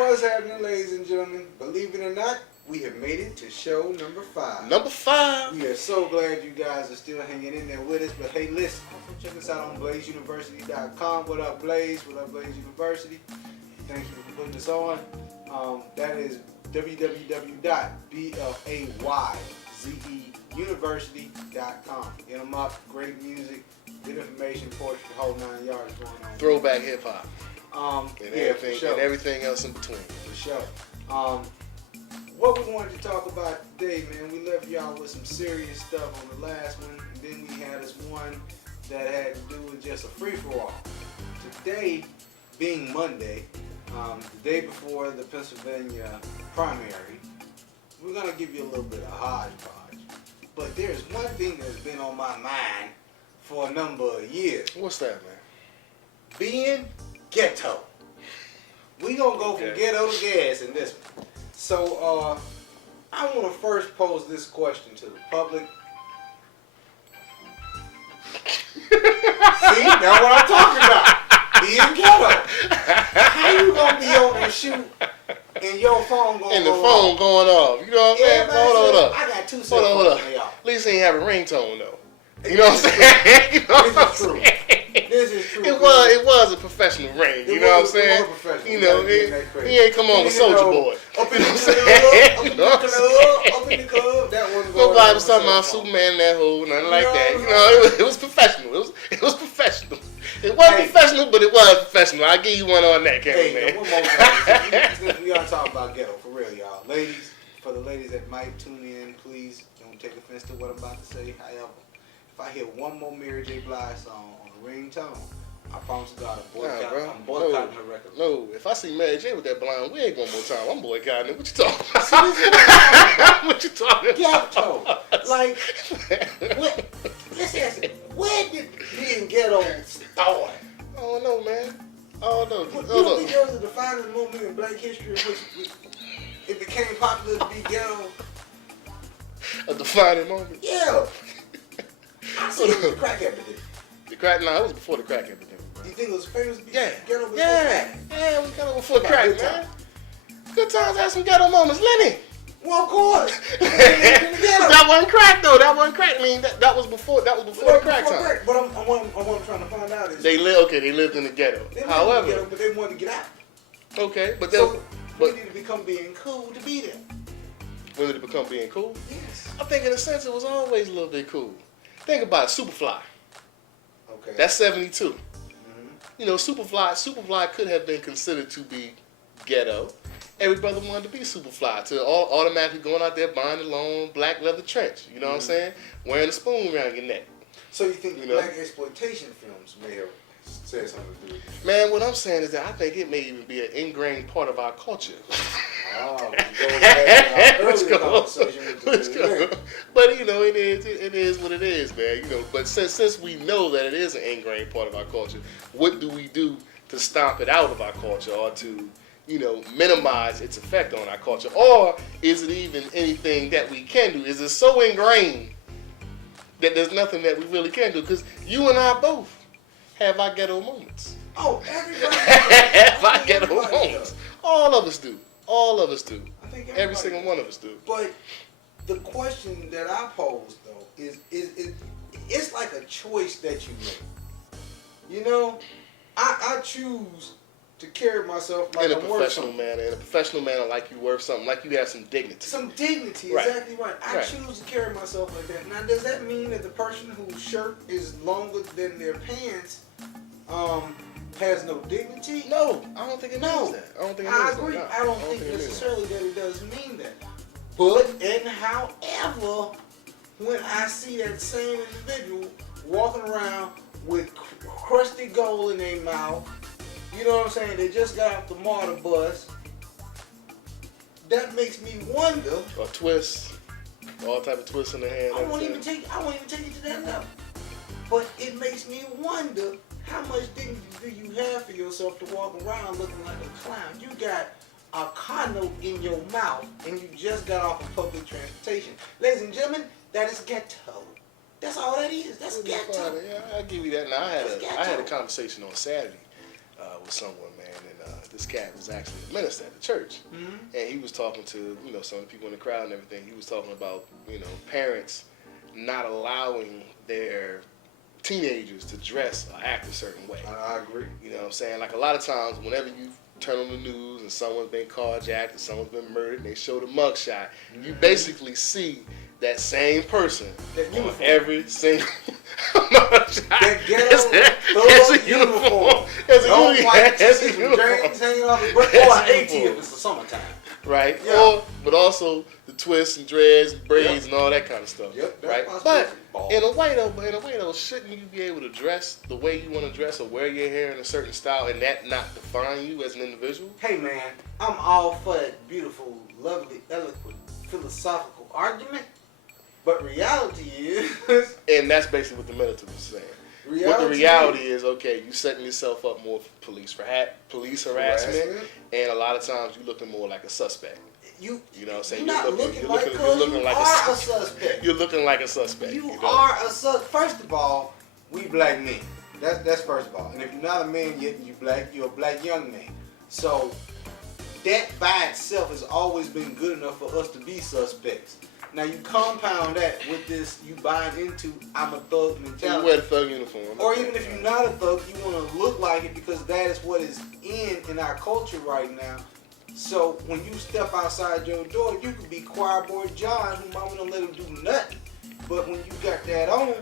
What's happening, ladies and gentlemen? Believe it or not, we have made it to show number 5. Number 5. We are so glad you guys are still hanging in there with us. But hey, listen, also check us out on blazeuniversity.com. What up, Blaze? What up, Blaze University? Thank you for putting us on. That is www.blazeuniversity.com. Get them up. Great music, good information, poetry, the whole 9 yards going on. Throwback hip hop. And everything else in between. For sure. What we wanted to talk about today, man, we left y'all with some serious stuff on the last one, and then we had this one that had to do with just a free-for-all. Today, being Monday, the day before the Pennsylvania primary, we're going to give you a little bit of hodgepodge. But there's one thing that's been on my mind for a number of years. What's that, man? Being ghetto. We gonna go from ghetto to gas in this one. So I want to first pose this question to the public. See, that's what I'm talking about. Being ghetto. How you gonna be on the shoot and your phone going and the phone going off? You know what I'm saying? Hold on. I got 2 cell phones on y'all. At least he ain't have a ringtone though. You know what I'm saying? You know what I'm saying? This is true. It was a professional ring. You know what I'm saying? You know, he ain't come on with Soulja Boy. Up in the club, up in the club. That wasn't going on. Nobody was talking about Superman in that hole, nothing like that. You know, it was professional. It was professional. It wasn't professional, but it was professional. I'll give you one on that, cameraman. One more thing. We gotta talk about ghetto for real, y'all. Ladies, for the ladies that might tune in, please don't take offense to what I'm about to say. However, if I hear one more Mary J. Blige song on a ringtone, I promise God I'm boycotting her record. No, if I see Mary J with that blonde wig one more time, I'm boycotting it. What you talking about? What you talking about? Ghetto. Like, let's ask it. Where did being ghetto start? I don't know, man. I don't know. You don't think there was a defining moment in Black history in which it became popular to be ghetto? A defining moment? Yeah. I see it was the crack epidemic. The crack? No, it was before the crack epidemic. You think it was famous to be ghetto before crack? Yeah, we ghetto before crack, man. Good times had some ghetto moments. Lenny. Well, of course. That wasn't crack though. That wasn't crack. I mean, that was before the crack time. But what I'm trying to find out is they lived in the ghetto. However, but they wanted to get out. Okay, but when did it become being cool to be there? When did it become being cool? Yes. I think in a sense it was always a little bit cool. Think about it, Superfly. Okay. That's 72. Mm-hmm. You know, Superfly could have been considered to be ghetto. Every brother wanted to be Superfly, to automatically going out there buying the long black leather trench. You know what I'm saying? Wearing a spoon around your neck. So you think black exploitation films may have said something to do with it? Man, what I'm saying is that I think it may even be an ingrained part of our culture. Oh, let's go. But you know, it is what it is, man. You know, but since we know that it is an ingrained part of our culture, what do we do to stomp it out of our culture, or to, you know, minimize its effect on our culture? Or is it even anything that we can do? Is it so ingrained that there's nothing that we really can do? Because you and I both have our ghetto moments. Oh, everybody have our ghetto moments. All of us do. All of us do. I think every single one of us do. But the question that I pose though is it's like a choice that you make. You know, I choose to carry myself like in a professional manner, like you worth something, like you have some dignity. Some dignity, right. Exactly right. I choose to carry myself like that. Now, does that mean that the person whose shirt is longer than their pants has no dignity? No, I don't think it means that. I agree. I don't think necessarily that it does mean that. But, and however, when I see that same individual walking around with crusty gold in their mouth, you know what I'm saying, they just got off the MARTA bus, that makes me wonder. Or twists, all type of twists in the hand. I won't even take it to that level. But it makes me wonder, how much dignity do you have for yourself to walk around looking like a clown? You got a car note in your mouth and you just got off of public transportation. Ladies and gentlemen, that is ghetto. That's all that is. That's ghetto. Yeah, I'll give you that. Now, I had a conversation on Saturday with someone, man, and this cat was actually a minister at the church, Mm-hmm. and he was talking to some of the people in the crowd and everything. He was talking about parents not allowing their teenagers to dress or act a certain way. I agree. You know what I'm saying? Like a lot of times, whenever you turn on the news and someone's been carjacked or someone's been murdered, and they show the mugshot, you basically see that same person on every single mugshot. That ghetto uniform. Has a uniform. Drains hanging off his butt. Or an AT if it's the summertime. Right? Yeah. But also the twists and dreads and braids and all that kind of stuff. Yep. Right? But in a way though, shouldn't you be able to dress the way you want to dress or wear your hair in a certain style and that not define you as an individual? Hey man, I'm all for that beautiful, lovely, eloquent, philosophical argument. But reality is... And that's basically what the militant was saying. The reality is, okay, you setting yourself up more for police harassment, and a lot of times you looking more like a suspect. You know what I'm saying? You're looking like a suspect. You're looking like a suspect. You are a suspect. First of all, we black men. That's first of all. And if you're not a man yet and you're a black young man. So that by itself has always been good enough for us to be suspects. Now you compound that with this, you buying into I'm a thug mentality. You wear the thug uniform. Or even if you're not a thug, you want to look like it because that is what is in our culture right now. So when you step outside your door, you could be choir boy John, who mama don't let him do nothing. But when you got that on,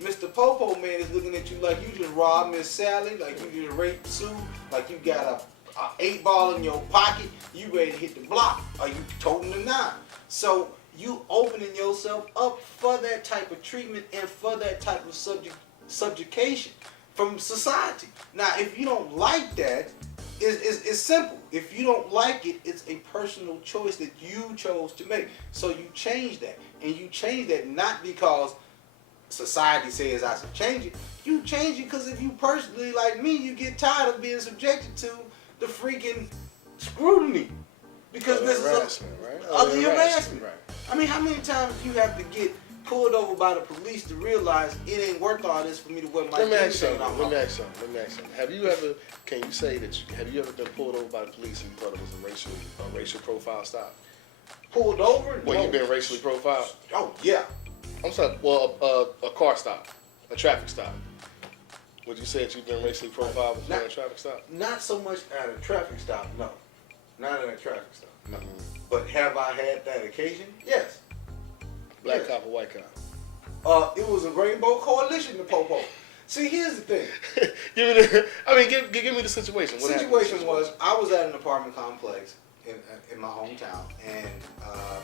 Mr. Popo man is looking at you like you just robbed Miss Sally, like you just raped Sue, like you got a 8-ball in your pocket, you ready to hit the block, or you toting the 9. So you opening yourself up for that type of treatment and for that type of subjugation from society. Now, if you don't like that, it's simple. If you don't like it, it's a personal choice that you chose to make. So you change that. And you change that not because society says I should change it. You change it because if you personally, like me, you get tired of being subjected to the freaking scrutiny. Because this is other harassment. Right. I mean, how many times do you have to get pulled over by the police to realize it ain't worth all this for me to wear my Let me ask you something. Have you ever been pulled over by the police and you thought it was a racial profile stop? Pulled over? When you've been racially profiled? Oh, yeah. I'm sorry, well, a car stop, a traffic stop. Would you say that you've been racially profiled before a traffic stop? Not so much at a traffic stop, no. Not at a traffic stop. No. But have I had that occasion? Yes. Black cop or white cop? It was a rainbow coalition, the Popo. See, here's the thing. Give me the situation. The situation was, I was at an apartment complex in my hometown, and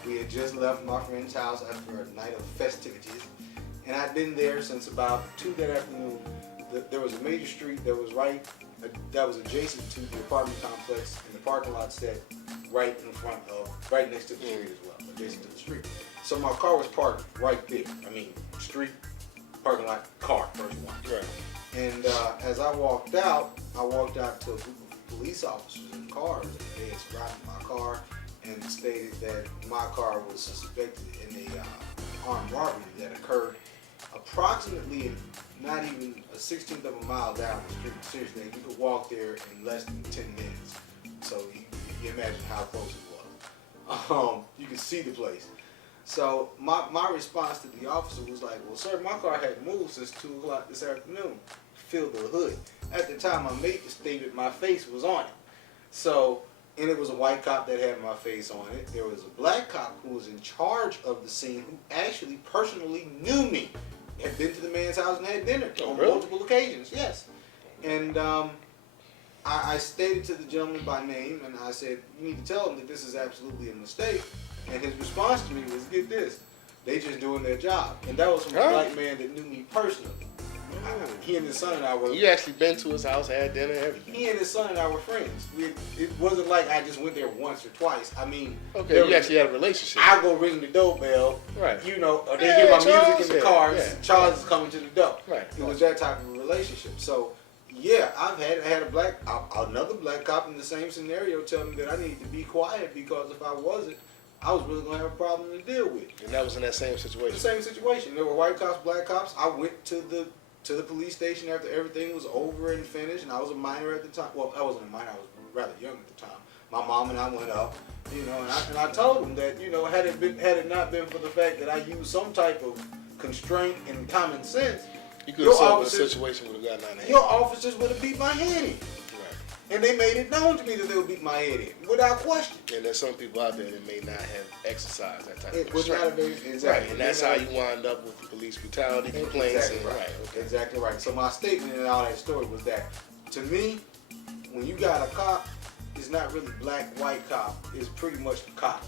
we had just left my friend's house after a night of festivities, and I'd been there since about 2 that afternoon. There was a major street that was adjacent to the apartment complex, and the parking lot set right next to the street as well, adjacent to the street. So my car was parked right there. I mean, street, parking lot, car, first one. Right. And as I walked out to a group of police officers in cars, and they had surrounded my car and stated that my car was suspected in a armed robbery that occurred approximately not even a 16th of a mile down the street. Seriously, you could walk there in less than 10 minutes. So you imagine how close it was. You could see the place. So my response to the officer was like, well, sir, my car hadn't moved since 2 o'clock this afternoon. Fill the hood. At the time I made the statement, my face was on it. So, and it was a white cop that had my face on it. There was a black cop who was in charge of the scene who actually personally knew me. Had been to the man's house and had dinner on multiple occasions, yes. And I stated to the gentleman by name, and I said, you need to tell him that this is absolutely a mistake. And his response to me was, get this, they just doing their job. And that was from a black man that knew me personally. He and his son and I were... You actually been to his house, had dinner, everything? He and his son and I were friends. It wasn't like I just went there once or twice. I mean... Okay, you actually had a relationship. I go ring the doorbell. Right. You know, or they hear my music in the car. Yeah, Charles is coming to the door. Right. It was that type of a relationship. So, yeah, I had another black cop in the same scenario tell me that I needed to be quiet because if I wasn't, I was really going to have a problem to deal with. And that was in that same situation? The same situation. There were white cops, black cops. I went to the police station after everything was over and finished, and I was a minor at the time. Well, I wasn't a minor. I was rather young at the time. My mom and I went up, you know, and I told them that, you know, had it not been for the fact that I used some type of constraint and common sense, You could have solved the situation with a gun in hand. your officers would have beat my head in. Right. And they made it known to me that they would beat my head in, without question. And there's some people out there that may not have exercised that type of It was not restraint. a very, exactly. Right, and that's how you wind up with police brutality complaints. Exactly right. Okay. Exactly right. So my statement in all that story was that, to me, when you got a cop, it's not really black, white cop. It's pretty much the cop.